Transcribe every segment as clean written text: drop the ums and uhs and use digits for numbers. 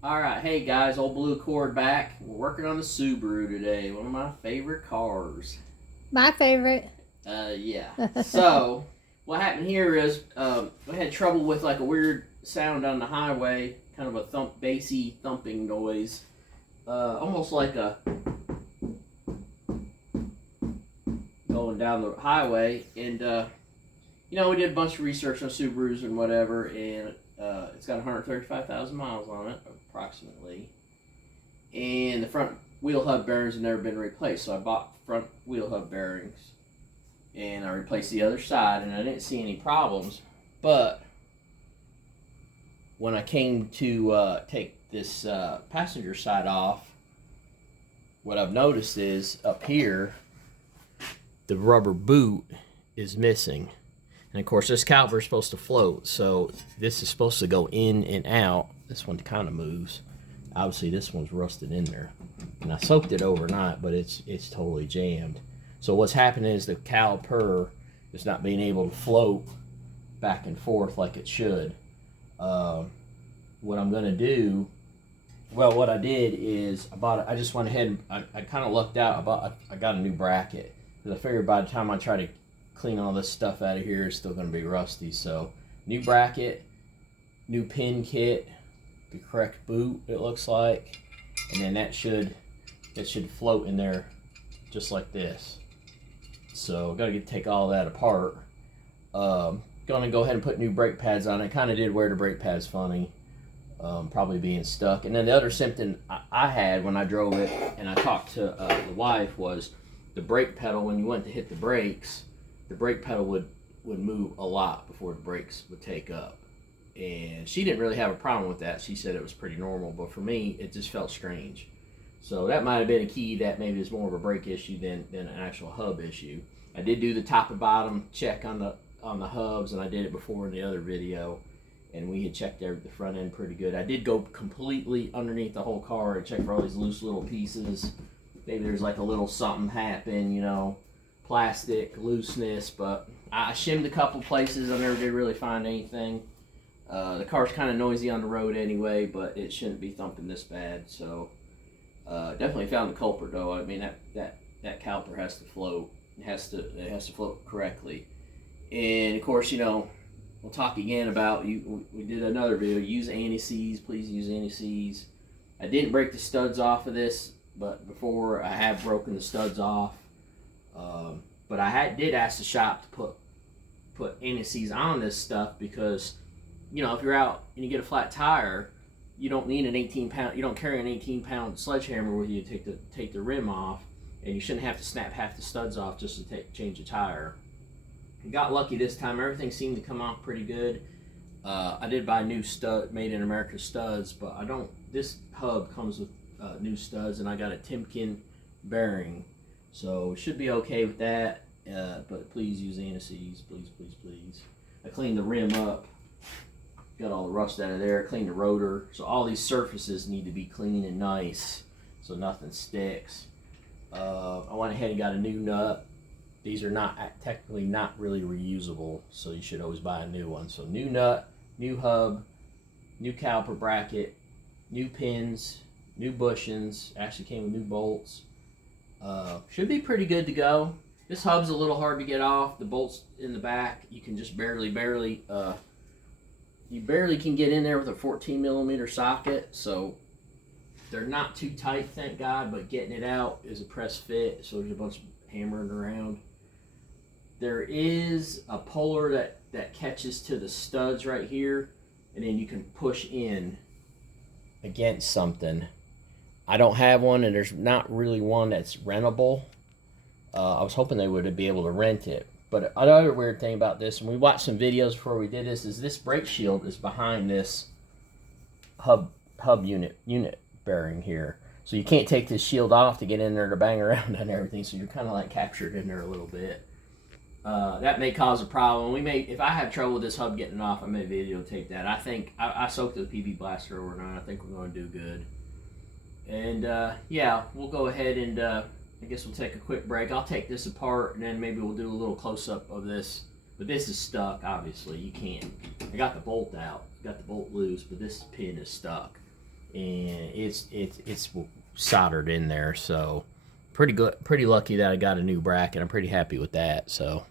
Alright, hey guys, old blue cord back. We're working on the Subaru today, one of my favorite cars. My favorite. Yeah. So, what happened here is we had trouble with like a weird sound on the highway, kind of a bassy thumping noise. Almost like a going down the highway. And, we did a bunch of research on Subarus and whatever, and it's got 135,000 miles on it, approximately. And the front wheel hub bearings have never been replaced, so I bought front wheel hub bearings, and I replaced the other side, and I didn't see any problems. But when I came to take this passenger side off, what I've noticed is up here, the rubber boot is missing. And of course, this caliper is supposed to float, so this is supposed to go in and out. This one kind of moves. Obviously, this one's rusted in there, and I soaked it overnight, but it's totally jammed. So what's happening is the caliper is not being able to float back and forth like it should. What I'm gonna do, well, what I did is I just went ahead and I kind of lucked out. I got a new bracket because I figured by the time I try to clean all this stuff out of here, it's still going to be rusty. So new bracket, new pin kit, the correct boot, it looks like, and then that should float in there just like this. So got to take all that apart. Going to go ahead and put new brake pads on. I kind of did wear the brake pads funny, probably being stuck. And then the other symptom I had when I drove it, and I talked to the wife, was the brake pedal. When you went to hit the brakes, the brake pedal would move a lot before the brakes would take up. And she didn't really have a problem with that. She said it was pretty normal, but for me, it just felt strange. So that might have been a key that maybe it's more of a brake issue than an actual hub issue. I did do the top and bottom check on the hubs, and I did it before in the other video, and we had checked the front end pretty good. I did go completely underneath the whole car and check for all these loose little pieces. Maybe there's like a little something happen, plastic looseness, but I shimmed a couple places. I never did really find anything. The car's kind of noisy on the road anyway, but it shouldn't be thumping this bad. So definitely found the culprit though. I mean that caliper has to float. It has to float correctly. And of course, we'll talk again about we did another video. Use anti-seize, please use anti-seize. I didn't break the studs off of this, but before I have broken the studs off. But I did ask the shop to put anti-seize on this stuff because, if you're out and you get a flat tire, you don't need an 18-pound. You don't carry an 18-pound sledgehammer with you to take the rim off, and you shouldn't have to snap half the studs off just to change the tire. I got lucky this time. Everything seemed to come off pretty good. I did buy new made in America studs, but I don't. This hub comes with new studs, and I got a Timken bearing. So should be okay with that, but please use anti-seize, please, please, please. I cleaned the rim up, got all the rust out of there, cleaned the rotor. So all these surfaces need to be clean and nice so nothing sticks. I went ahead and got a new nut. These are technically not really reusable, so you should always buy a new one. So new nut, new hub, new caliper bracket, new pins, new bushings, actually came with new bolts. Should be pretty good to go. This hub's a little hard to get off. The bolts in the back, you can just barely can get in there with a 14 millimeter socket. So they're not too tight, thank God, but getting it out is a press fit. So there's a bunch of hammering around. There is a puller that catches to the studs right here, and then you can push in against something. I don't have one, and there's not really one that's rentable. I was hoping they would be able to rent it. But another weird thing about this, and we watched some videos before we did this, is this brake shield is behind this hub unit bearing here. So you can't take this shield off to get in there to bang around and everything, so you're kind of like captured in there a little bit. That may cause a problem. If I have trouble with this hub getting off, I may videotape that. I think I soaked the PB blaster overnight. I think we're going to do good. And yeah, we'll go ahead and I guess we'll take a quick break. I'll take this apart, and then maybe we'll do a little close-up of this. But this is stuck, obviously. You can't. I got the bolt out. Got the bolt loose, but this pin is stuck. and it's soldered in there. So pretty good, pretty lucky that I got a new bracket. I'm pretty happy with that. So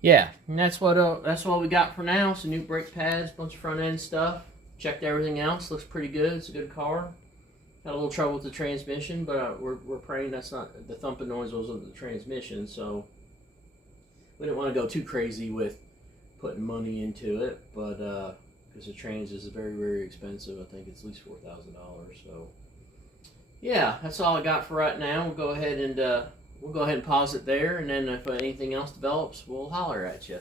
yeah, and that's what we got for now. Some new brake pads, bunch of front end stuff. Checked everything else. Looks pretty good. It's a good car. Had a little trouble with the transmission, but we're praying that's not the thumping noise wasn't the transmission. So we didn't want to go too crazy with putting money into it, but because the trans is very, very expensive. I think it's at least $4,000. So yeah, that's all I got for right now. We'll go ahead and pause it there, and then if anything else develops, we'll holler at you.